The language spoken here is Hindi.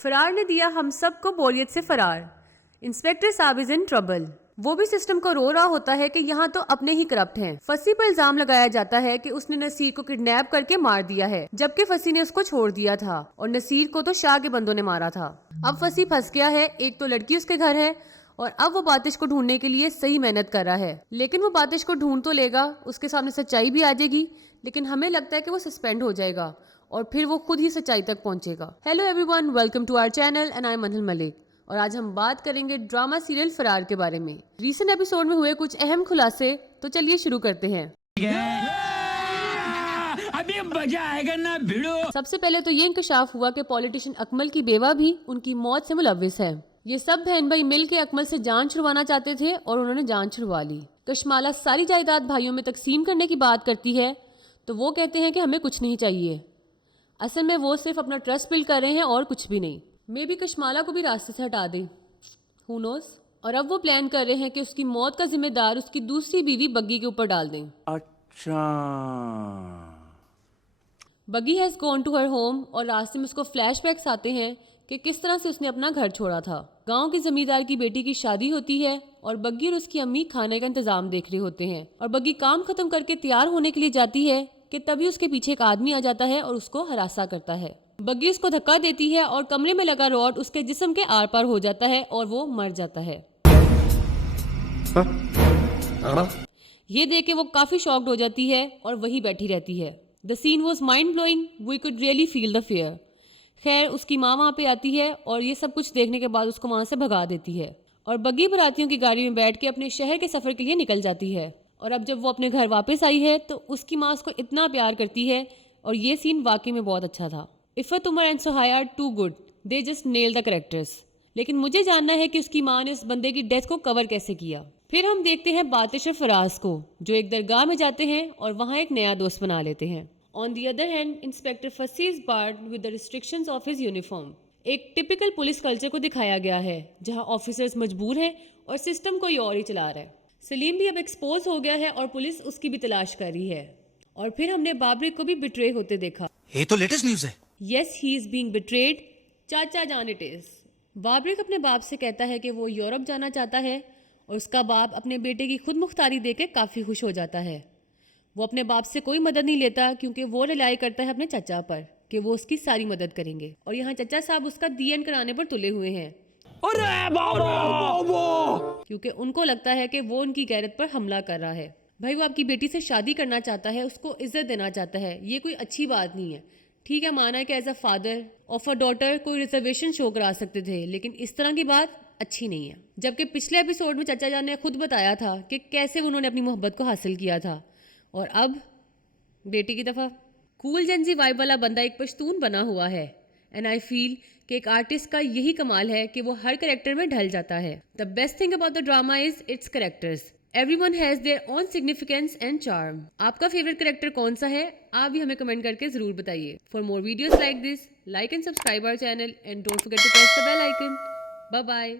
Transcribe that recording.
फरार ने दिया हम सबको बोरियत से फरार। इंस्पेक्टर साहब इज इन ट्रबल। वो भी सिस्टम को रो रहा होता है कि यहाँ तो अपने ही करप्ट हैं। फसी पर इल्जाम लगाया जाता है कि उसने नसीर को किडनैप करके मार दिया है, जबकि फसी ने उसको छोड़ दिया था और नसीर को तो शाह के बंदों ने मारा था। अब फसी फंस गया है। एक तो लड़की उसके घर है और अब वो बातिश को ढूंढने के लिए सही मेहनत कर रहा है, लेकिन वो बातिश को ढूंढ तो लेगा, उसके सामने सच्चाई भी आ जाएगी, लेकिन हमें लगता है कि वो सस्पेंड हो जाएगा और फिर वो खुद ही सच्चाई तक पहुंचेगा। Hello everyone, welcome to our channel and I am Anhil Malik और आज हम बात करेंगे ड्रामा सीरियल फरार के बारे में। रीसेंट एपिसोड में हुए कुछ अहम खुलासे, तो चलिए शुरू करते हैं। अभी मजा आएगा ना भिड़ो। सबसे पहले तो ये इंकशाफ हुआ कि पॉलिटिशियन अकमल की बेवा भी उनकी मौत से मुलव्विस है। ये सब बहन भाई मिल के अकमल से जान छुड़वाना चाहते थे और उन्होंने जान छुड़वा ली। कशमाला सारी जायदाद भाइयों में तकसीम करने की बात करती है तो वो कहते हैं कि हमें कुछ नहीं चाहिए। असल में वो सिर्फ अपना ट्रस्ट बिल्ड कर रहे हैं और कुछ भी नहीं। मे भी कशमाला को भी रास्ते से हटा दें, हु नोस। और अब वो प्लान कर रहे हैं कि उसकी मौत का जिम्मेदार उसकी दूसरी बीवी बग्गी के ऊपर डाल दें। अच्छा, Baggi has gone to her home और रास्ते में उसको फ्लैशबैक्स आते हैं कि किस तरह से उसने अपना घर छोड़ा था। गांव के जमींदार की बेटी की शादी होती है और बग्गी और उसकी अम्मी खाने का इंतजाम देख रहे होते हैं और बग्गी काम खत्म करके तैयार होने के लिए जाती है कि तभी उसके पीछे एक आदमी आ जाता है और उसको हरासा करता है। बग्गी उसको धक्का देती है और कमरे में लगा रॉड उसके जिस्म के आर पार हो जाता है और वो मर जाता है। ये देख के वो काफी शॉक्ड हो जाती है और वही बैठी रहती है। The scene was mind blowing, we could really feel the fear. खैर उसकी माँ वहाँ पे आती है और ये सब कुछ देखने के बाद उसको वहाँ से भगा देती है और बग्गी बरातियों की गाड़ी में बैठ के अपने शहर के सफर के लिए निकल जाती है। और अब जब वो अपने घर वापस आई है तो उसकी माँ उसको इतना प्यार करती है और ये सीन वाकई में बहुत अच्छा था। Iffat Umar and Sohaya are too good, they just nail the characters. लेकिन मुझे जानना है कि उसकी माँ ने उस बंदे की डेथ को कवर कैसे किया। फिर हम देखते हैं बातिश और फराज को जो एक दरगाह में जाते हैं और वहाँ एक नया दोस्त बना लेते हैं। On the other hand inspector Fasi is barred with the restrictions of his uniform. एक टिपिकल पुलिस कल्चर को दिखाया गया है जहाँ ऑफिसर्स मजबूर हैं और सिस्टम कोई और ही चला रहा है। सलीम भी अब एक्सपोज हो गया है और पुलिस उसकी भी तलाश कर रही है। और फिर हमने बाबरिक को भी बिट्रे होते देखा। ये तो लेटेस्ट न्यूज़ है। Yes, he is being betrayed. चाचा जान इट इज। बाबरिक अपने बाप से कहता है कि वो यूरोप जाना चाहता है और उसका बाप अपने बेटे की खुद मुख्तारी देकर काफ़ी खुश हो जाता है। वो अपने बाप से कोई मदद नहीं लेता क्योंकि वो रिलाई करता है अपने चाचा पर कि वो उसकी सारी मदद करेंगे। और यहाँ चाचा साहब उसका दीन कराने पर तुले हुए हैं क्योंकि उनको लगता है कि वो उनकी गैरत पर हमला कर रहा है। भाई वो आपकी बेटी से शादी करना चाहता है, उसको इज्जत देना चाहता है, ये कोई अच्छी बात नहीं है। ठीक है, माना है कि as a father of a daughter कोई रिजर्वेशन शो करा सकते थे, लेकिन इस तरह की बात अच्छी नहीं है। जबकि पिछले एपिसोड में चाचा जान ने खुद बताया था कि कैसे उन्होंने अपनी मोहब्बत को हासिल किया था और अब बेटी की दफ़ा कूल जेंजी वाइब वाला बंदा एक पश्तून बना हुआ है। एंड आई फील कि एक आर्टिस्ट का यही कमाल है कि वो हर करेक्टर में ढल जाता है। The best thing about the drama is it's characters. Everyone has their own significance and charm. आपका फेवरेट करेक्टर कौन सा है? आप भी हमें कमेंट करके जरूर बताइए। For more videos like this, like and subscribe our channel and don't forget to press the bell icon. Bye bye.